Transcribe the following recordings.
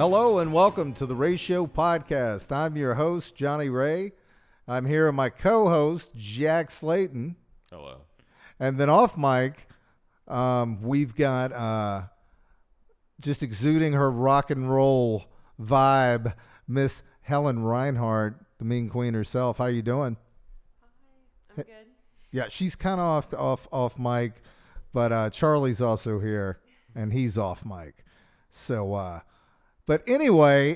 Hello and welcome to the Ray Show podcast. I'm your host, Johnny Ray. I'm here with my co-host, Jack Slayton. Hello. And then off mic, we've got just exuding her rock and roll vibe, Miss Helen Reinhardt, the mean queen herself. How you doing? Hi, I'm good. Yeah, she's kind of off mic, but Charlie's also here, and he's off mic. So, but anyway,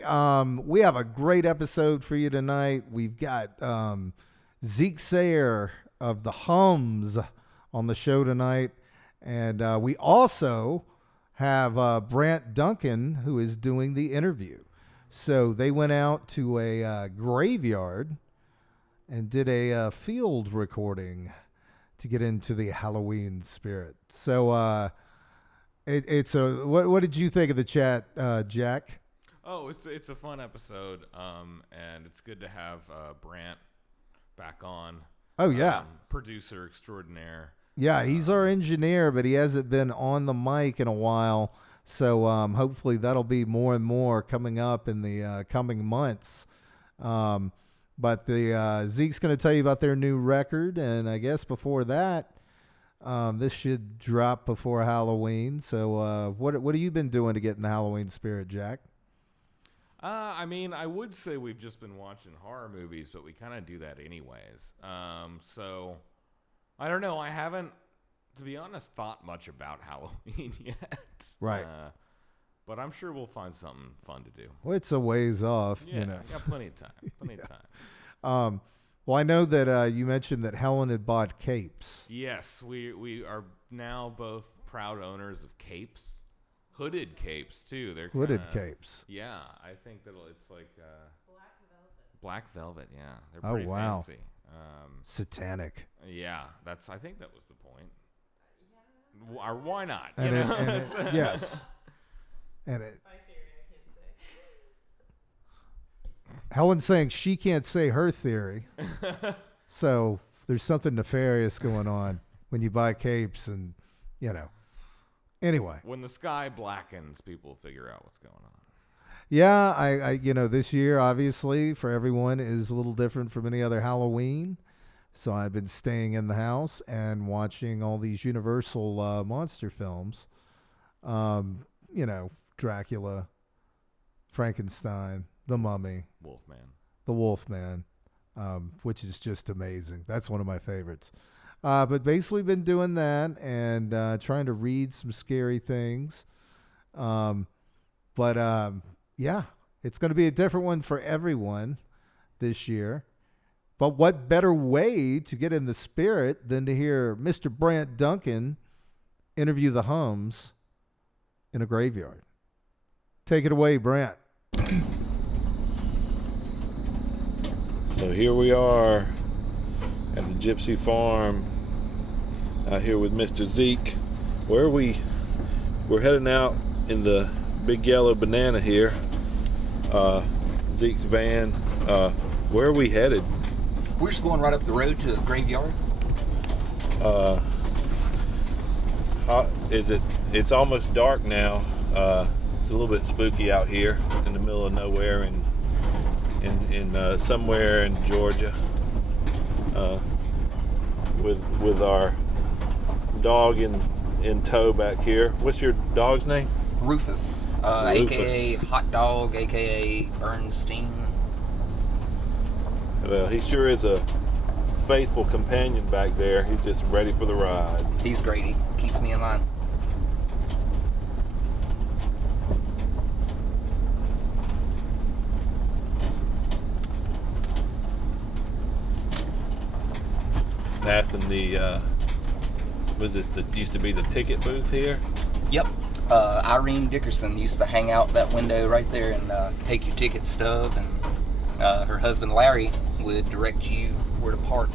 we have a great episode for you tonight. We've got Zeke Sayer of the Hums on the show tonight, and we also have Brant Duncan, who is doing the interview. So they went out to a graveyard and did a field recording to get into the Halloween spirit. So it's a what did you think of the chat, Jack? Oh, it's a fun episode, and it's good to have Brant back on. Oh yeah, producer extraordinaire. Yeah, he's our engineer, but he hasn't been on the mic in a while. So hopefully that'll be more and more coming up in the coming months. But the Zeke's going to tell you about their new record, and I guess before that, this should drop before Halloween. So what have you been doing to get in the Halloween spirit, Jack? I mean, I would say we've just been watching horror movies, but we kind of do that anyways. So I don't know. I haven't, to be honest, thought much about Halloween yet. Right. But I'm sure we'll find something fun to do. Well, it's a ways off. Yeah, you know. got plenty of time. Plenty of time. Well, I know that you mentioned that Helen had bought capes. Yes, we are now both proud owners of capes. Hooded capes too. They're hooded capes. Yeah, I think that it's like black velvet. Yeah, they're oh pretty wow, fancy. Satanic. Yeah, I think that was the point. Or why not? Yes. And it. My theory, I can't say. Helen's saying she can't say her theory, so there's something nefarious going on when you buy capes, and Anyway, when the sky blackens, people will figure out what's going on. Yeah, I this year obviously for everyone is a little different from any other Halloween. So I've been staying in the house and watching all these Universal monster films. Dracula, Frankenstein, The Mummy, The Wolfman, which is just amazing. That's one of my favorites. But basically been doing that and trying to read some scary things. Yeah, it's going to be a different one for everyone this year. But what better way to get in the spirit than to hear Mr. Brant Duncan interview the Hums in a graveyard? Take it away, Brant. So here we are at the Gypsy farm out here with Mr. Zeke. We're heading out in the big yellow banana here. Zeke's van. Where are we headed? We're just going right up the road to the graveyard. It's almost dark now. It's a little bit spooky out here in the middle of nowhere in somewhere in Georgia. With our dog in tow back here. What's your dog's name? Rufus, Rufus. a.k.a. Hot Dog, a.k.a. Bernstein. Well, he sure is a faithful companion back there. He's just ready for the ride. He's great. He keeps me in line. Passing the used to be the ticket booth here? Yep. Irene Dickerson used to hang out that window right there and take your ticket stub, and her husband Larry would direct you where to park.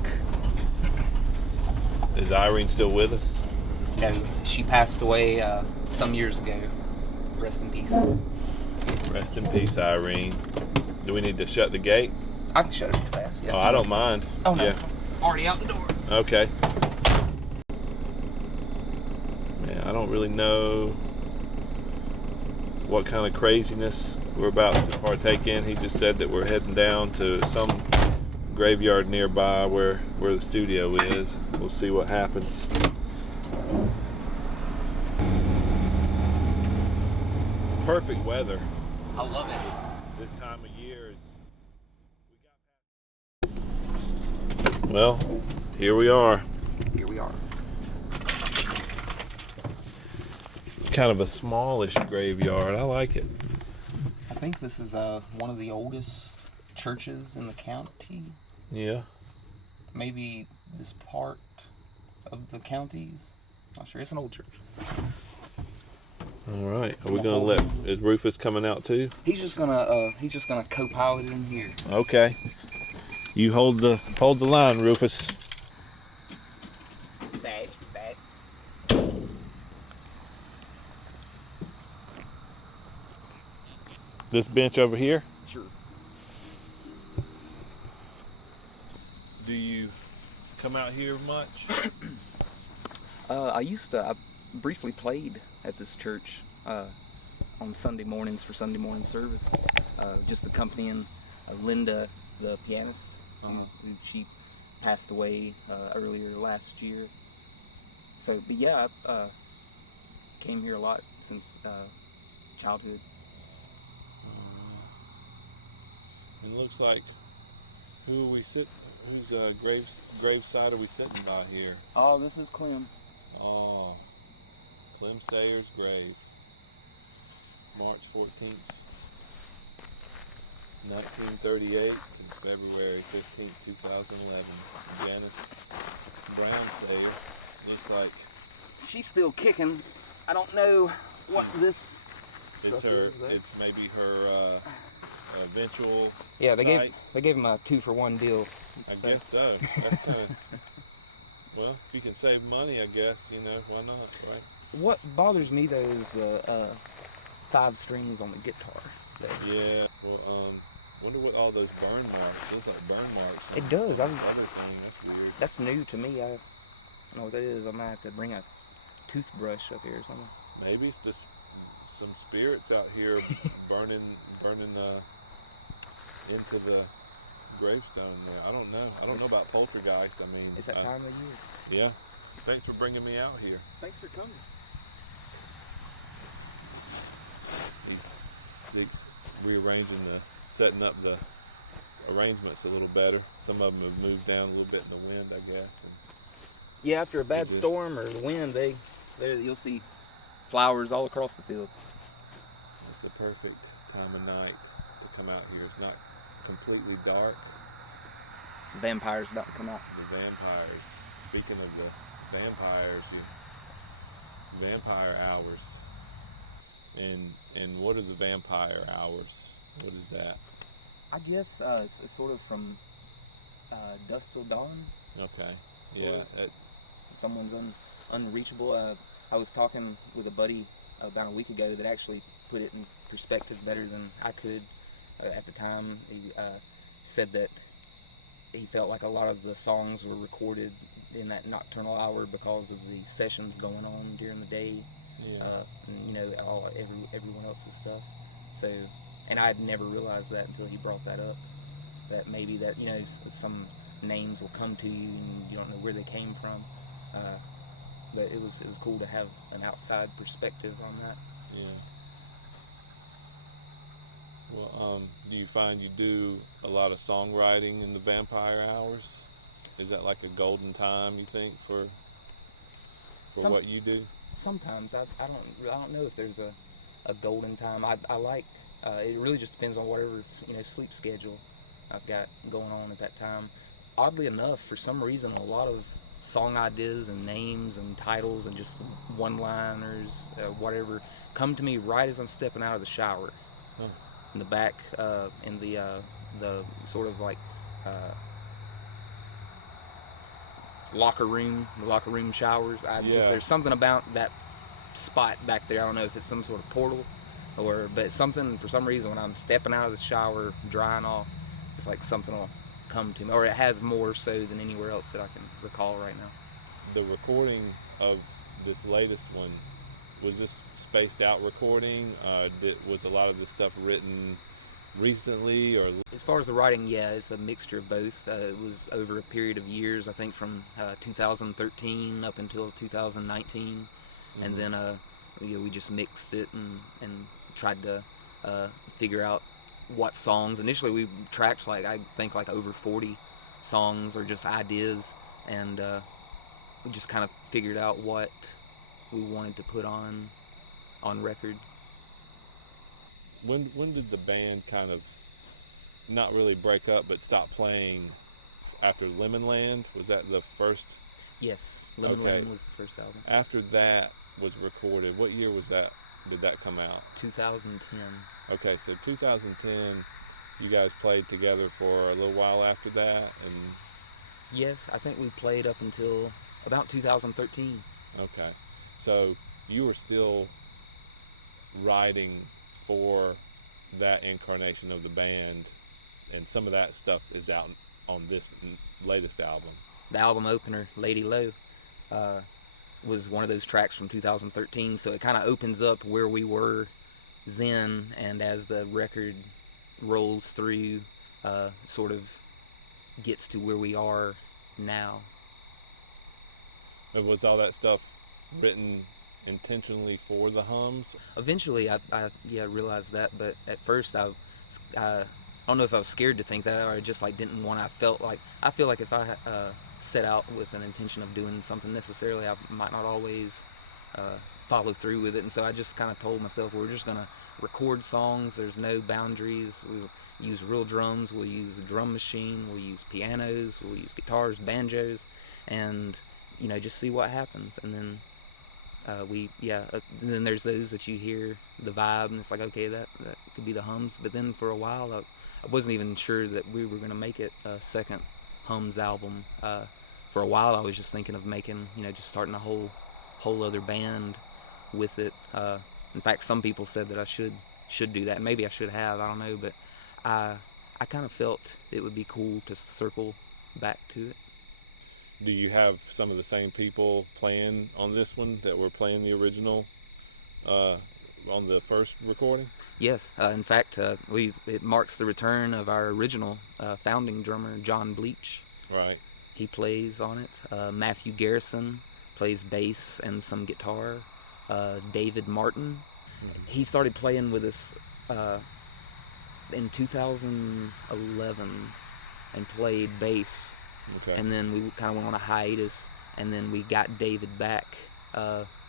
Is Irene still with us? No, she passed away some years ago. Rest in peace. Rest in peace, Irene. Do we need to shut the gate? I can shut it fast. Yeah, I don't mind. Oh no, Yeah. it's already out the door. Okay. Man, I don't really know what kind of craziness we're about to partake in. He just said that we're heading down to some graveyard nearby where the studio is. We'll see what happens. Perfect weather. I love it. This time of year is. Well, here we are. Here we are. It's kind of a smallish graveyard. I like it. I think this is one of the oldest churches in the county. Yeah. Maybe this part of the counties. Not sure. It's an old church. All right. Are we gonna let? Is Rufus coming out too? He's just gonna co-pilot in here. Okay. You hold the line, Rufus. Back. This bench over here. Sure. Do you come out here much? I briefly played at this church on Sunday mornings for Sunday morning service, just accompanying Linda, the pianist. She passed away earlier last year. So, but yeah, I came here a lot since childhood. It looks like whose graveside are we sitting by here? Oh, this is Clem. Oh, Clem Sayer's grave, March 14th, 1938 to February 15th, 2011. Janice Brown Sayer. Looks like She's still kicking. I don't know what this it's stuff her. is, though. It's maybe her eventual. Yeah, they site. gave him a 2-for-1 deal. I guess so. That's good. Well, if you can save money, I guess, why not, right? What bothers me though is the 5 strings on the guitar. There. Yeah. Well, wonder what all those burn marks. Those like burn marks. It does. Other thing. That's weird. That's new to me. I don't know what that is. I might have to bring a toothbrush up here or something. Maybe it's just some spirits out here burning into the gravestone there. I don't know. I don't know about poltergeist. I mean, It's that time of year. Yeah. Thanks for bringing me out here. Thanks for coming. Zeke's rearranging setting up the arrangements a little better. Some of them have moved down a little bit in the wind, I guess. Yeah, after a bad storm or the wind, you'll see flowers all across the field. It's the perfect time of night to come out here. It's not completely dark. Vampires about to come out. The vampires. Speaking of the vampires, the vampire hours. And what are the vampire hours? What is that? I guess it's sort of from dusk till dawn. Okay. Yeah. Someone's unreachable. I was talking with a buddy about a week ago that actually put it in perspective better than I could at the time. He said that he felt like a lot of the songs were recorded in that nocturnal hour because of the sessions going on during the day. Yeah. And, everyone else's stuff. So, and I had never realized that until he brought that up. That maybe that some names will come to you and you don't know where they came from. But it was cool to have an outside perspective on that. Yeah. Well, do you find you do a lot of songwriting in the vampire hours? Is that like a golden time, you think, for what you do? Sometimes I don't know if there's a golden time. I like it really just depends on whatever sleep schedule I've got going on at that time. Oddly enough, for some reason, a lot of song ideas and names and titles and just one-liners, whatever, come to me right as I'm stepping out of the shower. In the back, in the sort of like locker room showers. There's something about that spot back there. I don't know if it's some sort of portal but something, for some reason, when I'm stepping out of the shower, drying off, it's like something will come to me, or it has more so than anywhere else that I can recall right now. The recording of this latest one, was this spaced out recording? Was a lot of the stuff written recently, or As far as the writing, yeah, it's a mixture of both. It was over a period of years, I think from 2013 up until 2019, and then we just mixed it and tried to figure out what songs. Initially, we tracked I think over 40 songs or just ideas, and we just kind of figured out what we wanted to put on record. when did the band kind of not really break up but stop playing after Lemonland? Was that the first? Yes, Lemonland was the first album. After that was recorded, what year was that? Did that come out? 2010. Okay, so 2010, you guys played together for a little while after that, and Yes, I think we played up until about 2013. okay, so you were still writing for that incarnation of the band, and some of that stuff is out on this latest album. The album opener, Lady Low, was one of those tracks from 2013, so it kind of opens up where we were then, and as the record rolls through, sort of gets to where we are now. And was all that stuff written intentionally for the hums? Eventually, I realized that, but at first I don't know if I was scared to think that, or I just didn't want. I feel like if I set out with an intention of doing something necessarily, I might not always follow through with it, and so I just kind of told myself we're just gonna record songs. There's no boundaries. We'll use real drums. We'll use a drum machine. We'll use pianos. We'll use guitars, banjos, and just see what happens. And then then there's those that you hear the vibe, and it's like, okay, that could be the hums. But then for a while, I wasn't even sure that we were gonna make it a second hums album. For a while, I was just thinking of making, just starting a whole other band with it. In fact, some people said that I should do that. Maybe I should have. I don't know, but I kind of felt it would be cool to circle back to it. Do you have some of the same people playing on this one that were playing the original on the first recording? Yes. In fact, it marks the return of our original founding drummer, John Bleach. Right. He plays on it. Matthew Garrison plays bass and some guitar. David Martin. He started playing with us in 2011 and played bass. Okay. And then we kind of went on a hiatus, and then we got David back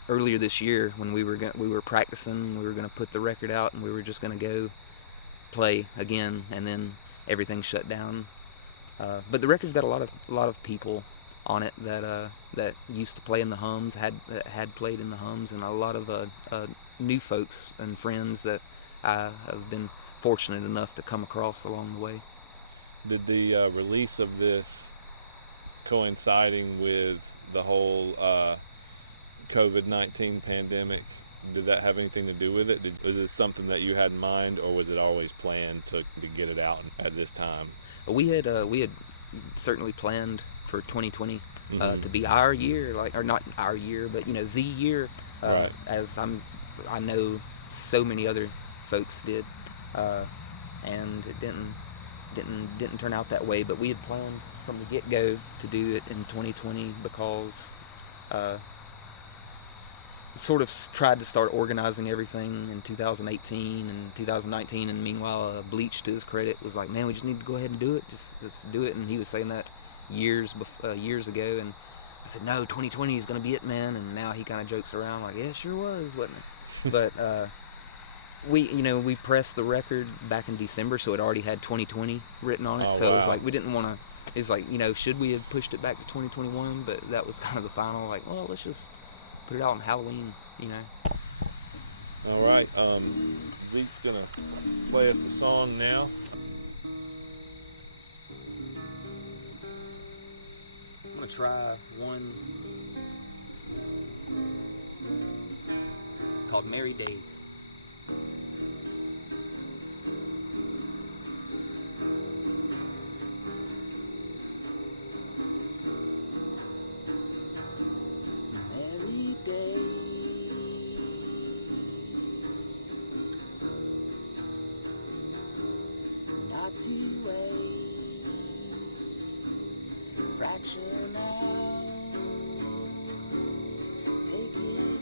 earlier this year when we were practicing. We were going to put the record out, and we were just going to go play again, and then everything shut down. But the record's got a lot of people on it that used to play in the hums, had played in the hums, and a lot of new folks and friends that I have been fortunate enough to come across along the way. Did the release of this coinciding with the whole COVID-19 pandemic, did that have anything to do with it? Was it something that you had in mind, or was it always planned to get it out at this time? We had certainly planned for 2020 to be our year, or not our year, but the year, right. As I know so many other folks did, and it didn't turn out that way. But we had planned from the get-go to do it in 2020 because sort of tried to start organizing everything in 2018 and 2019, and meanwhile Bleach, to his credit, was like, man, we just need to go ahead and do it, just do it. And he was saying that years ago, and I said, no, 2020 is going to be it, man. And now he kind of jokes around like, yeah, it sure was, wasn't it? But we pressed the record back in December, so it already had 2020 written on it. Oh, so wow. It was like we didn't want to. It's like, should we have pushed it back to 2021? But that was kind of the final, like, well, let's just put it out on Halloween, All right. Zeke's gonna play us a song now. I'm gonna try one called "Merry Days." Merry days mighty waves fracture now. Take it in.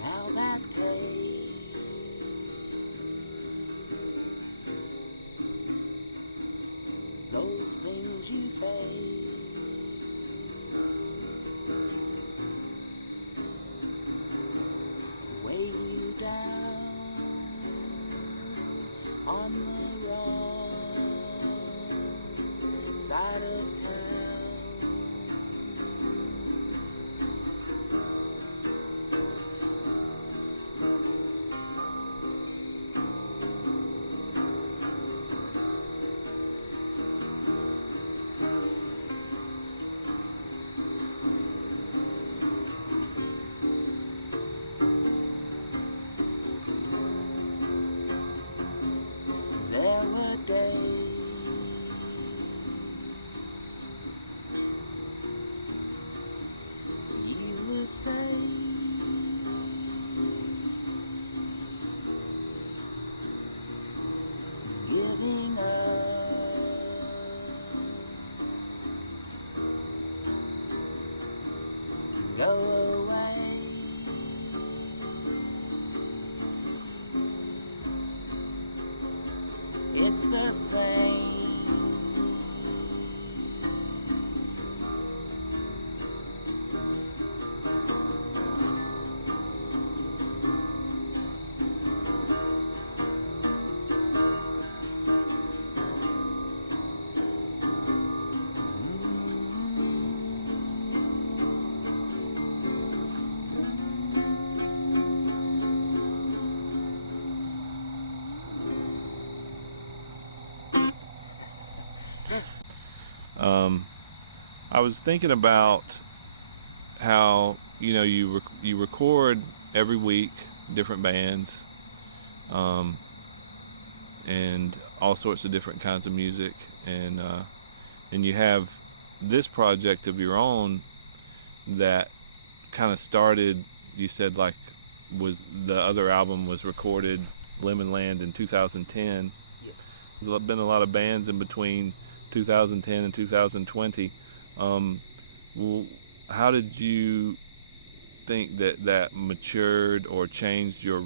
Now that cave, those things you face weigh you down on the wrong side of town. There were days you would say giving up, go away. It's the same. I was thinking about how you record every week different bands, and all sorts of different kinds of music, and you have this project of your own that kind of started. You said was the other album was recorded Lemon Land in 2010. Yes. There's been a lot of bands in between 2010 and 2020. How did you think that matured or changed your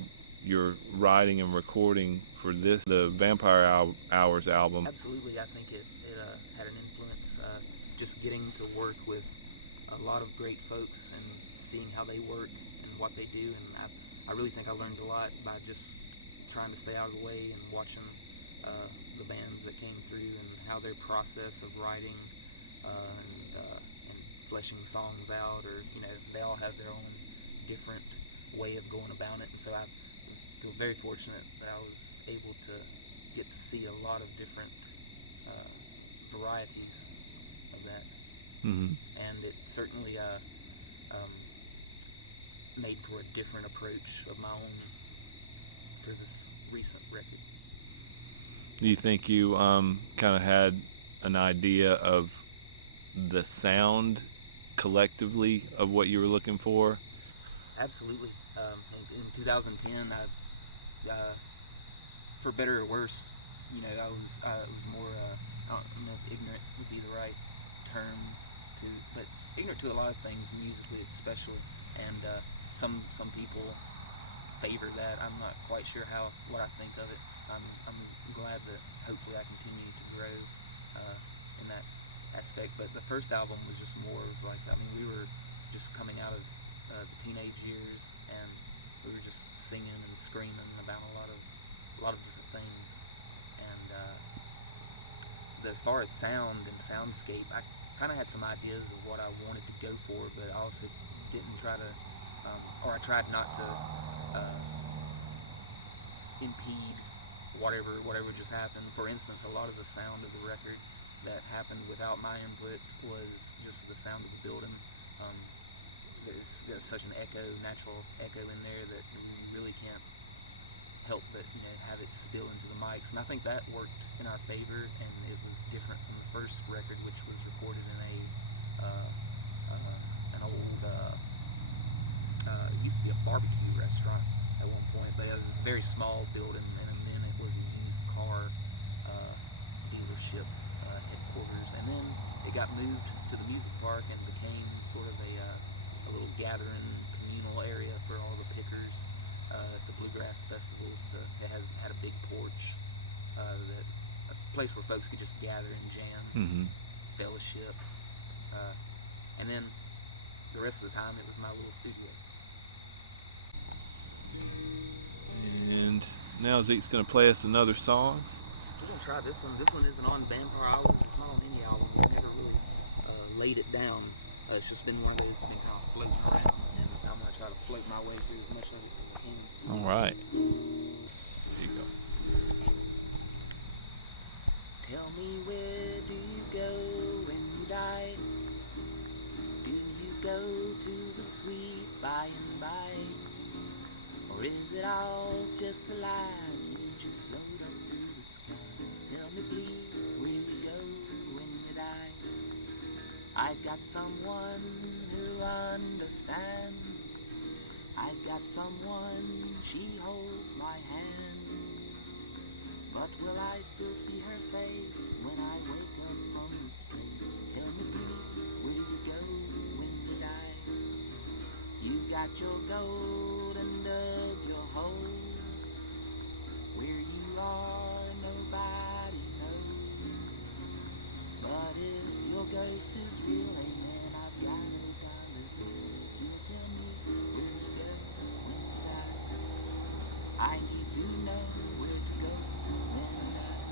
writing and recording for the Vampire Hours album? Absolutely, I think it had an influence. Just getting to work with a lot of great folks and seeing how they work and what they do, and I really think I learned a lot by just trying to stay out of the way and watching the bands that came through and how their process of writing and fleshing songs out, or they all have their own different way of going about it, and so I feel very fortunate that I was able to get to see a lot of different varieties of that. Mm-hmm. And it certainly made for a different approach of my own for this recent record. Do you think you kind of had an idea of the sound collectively of what you were looking for? Absolutely. In 2010, for better or worse, I was more, I don't know if ignorant would be the right term but ignorant to a lot of things musically especially, and some people favor that. I'm not quite sure what I think of it. I'm glad that hopefully I continue to grow in that aspect, but the first album was just more of we were just coming out of teenage years, and we were just singing and screaming about a lot of different things, and as far as sound and soundscape, I kind of had some ideas of what I wanted to go for, but I also didn't try to, or I tried not to impede whatever just happened. For instance, a lot of the sound of the record that happened without my input was just the sound of the building. There's such an natural echo in there that you really can't help but have it spill into the mics, and I think that worked in our favor, and it was different from the first record, which was recorded in an old it used to be a barbecue small building, and then it was a used car dealership headquarters, and then it got moved to the music park and became sort of a little gathering communal area for all the pickers at the bluegrass festivals. They had a big porch, a place where folks could just gather and jam, fellowship, and then the rest of the time it was my little studio. And now Zeke's going to play us another song. We're gonna try this one. This one isn't on Vampire albums. It's not on any album. I've never really laid it down. It's just been one of those that's been kind of floating around, and I'm gonna try to float my way through as much of it as I can. All right. Here you go. Tell me, where do you go when you die? Do you go to the sweet by and by? Or is it all just a lie? You just float up through the sky. Tell me please, where you go when you die? I've got someone who understands. I've got someone, she holds my hand. But will I still see her face when I wake up from this place? Tell me please, where you go when you die? You got your gold and dug your hole. Where you are, nobody knows. But if your ghost is real, amen, I've got a dollar bill. If you'll tell me where you go when you die, I need to know where to go when I die.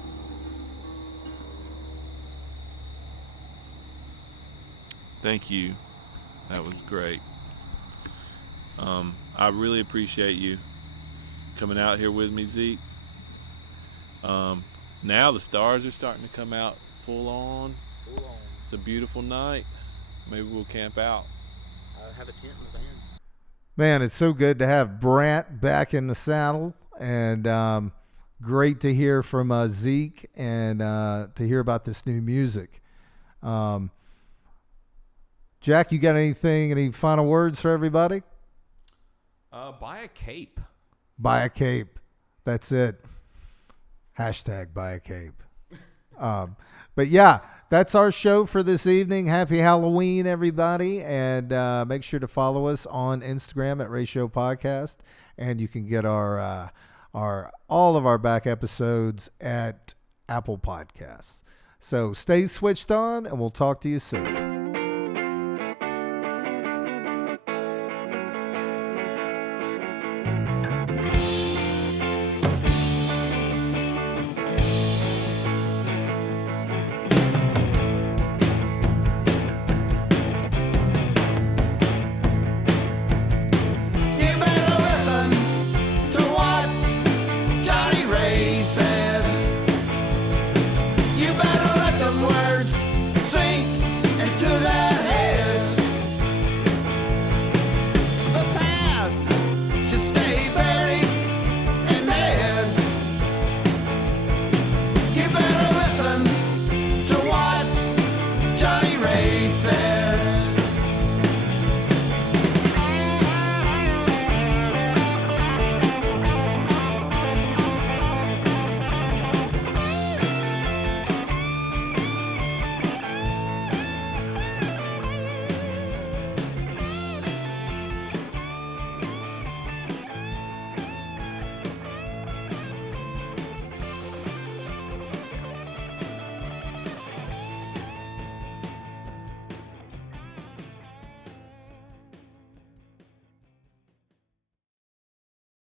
Thank you. That was great. I really appreciate you coming out here with me, Zeke. Now the stars are starting to come out full on. Full on. It's a beautiful night. Maybe we'll camp out. I have a tent in the van. Man, it's so good to have Brant back in the saddle, and great to hear from Zeke and to hear about this new music. Jack, you got any final words for everybody? Buy a cape. Buy a cape. That's it. Hashtag buy a cape. But yeah, that's our show for this evening. Happy Halloween, everybody. And make sure to follow us on Instagram at Ratio Podcast. And you can get all of our back episodes at Apple Podcasts. So stay switched on, and we'll talk to you soon.